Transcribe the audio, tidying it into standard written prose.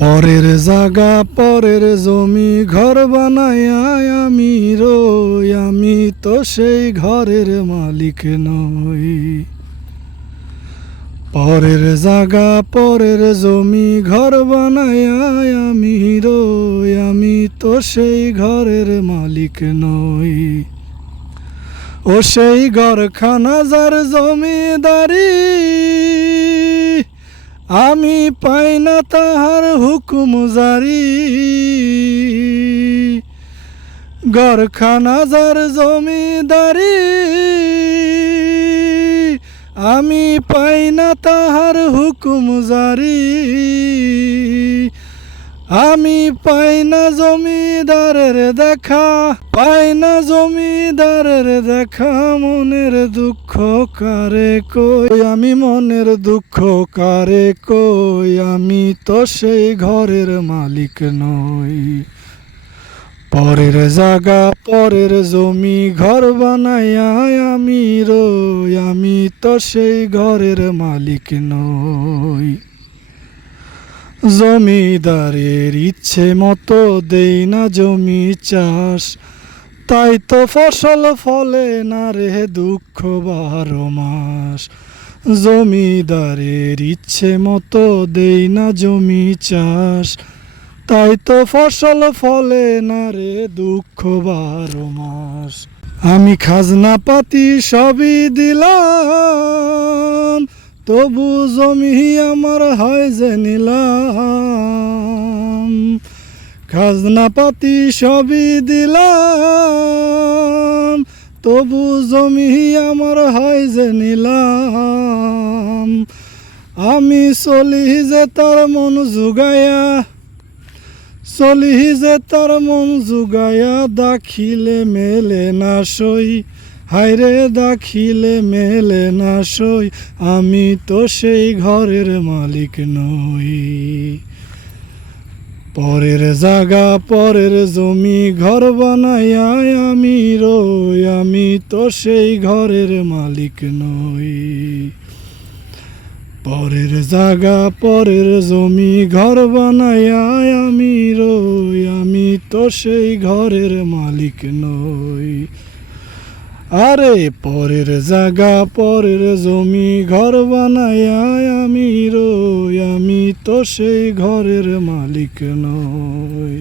পরের জাগা পরের জমি ঘর বানায়া আমি রই, আমি তো সেই ঘরের মালিক নই। পরের জাগা পরের জমি ঘর বানায়া আমি রই, আমি তো সেই ঘরের মালিক নই। ও সেই ঘরখানা যার জমিদারি, আমি পাই না তাহার হুকুম জারি। ঘরখানা যার জমিদারি, আমি পাই না তাহার হুকুম জারি। আমি পাই না জমিদারের দেখা, পাই না জমিদারের দেখা। মনের দুঃখ কারে কই, আমি মনের দুঃখ কারে কই, আমি তো সেই ঘরের মালিক নই। পরের জাগা পরের জমি ঘর বানায়া আমি রই, আমি তো সেই ঘরের মালিক নই। জমিদারের ইচ্ছে মতো দেই না জমি চাষ, তাই তো ফসল ফলে না রে দুঃখ 12 মাস। জমিদারের ইচ্ছে মতো দেই না জমি চাষ, তাই তো ফসল ফলে না রে দুঃখ 12 মাস। আমি খাজনা পাতি সবই দিলাম, তবু জমি আমার হয় যে নিলাম। খাজনা পাতি সবই দিলাম, তবু জমি আমার হয় যে নিলাম। আমি চলি যে তার মন জুগায়া, চলি যে তার মন জুগায়া, দাখিলে মেলে না সই, হায়রে দাখিলে মেলে না সই। আমি তো সেই ঘরের মালিক নই। পরের জাগা পরের জমি ঘর বানায়া আমি রই, আমি তো সেই ঘরের মালিক নই। পরের জাগা পরের জমি ঘর বানায়া আমি রই, আমি তো সেই ঘরের মালিক নই। আরে পরের জাগা পরের জমি ঘর বানায়া আমি রই, আমি তো সেই ঘরের মালিক নই।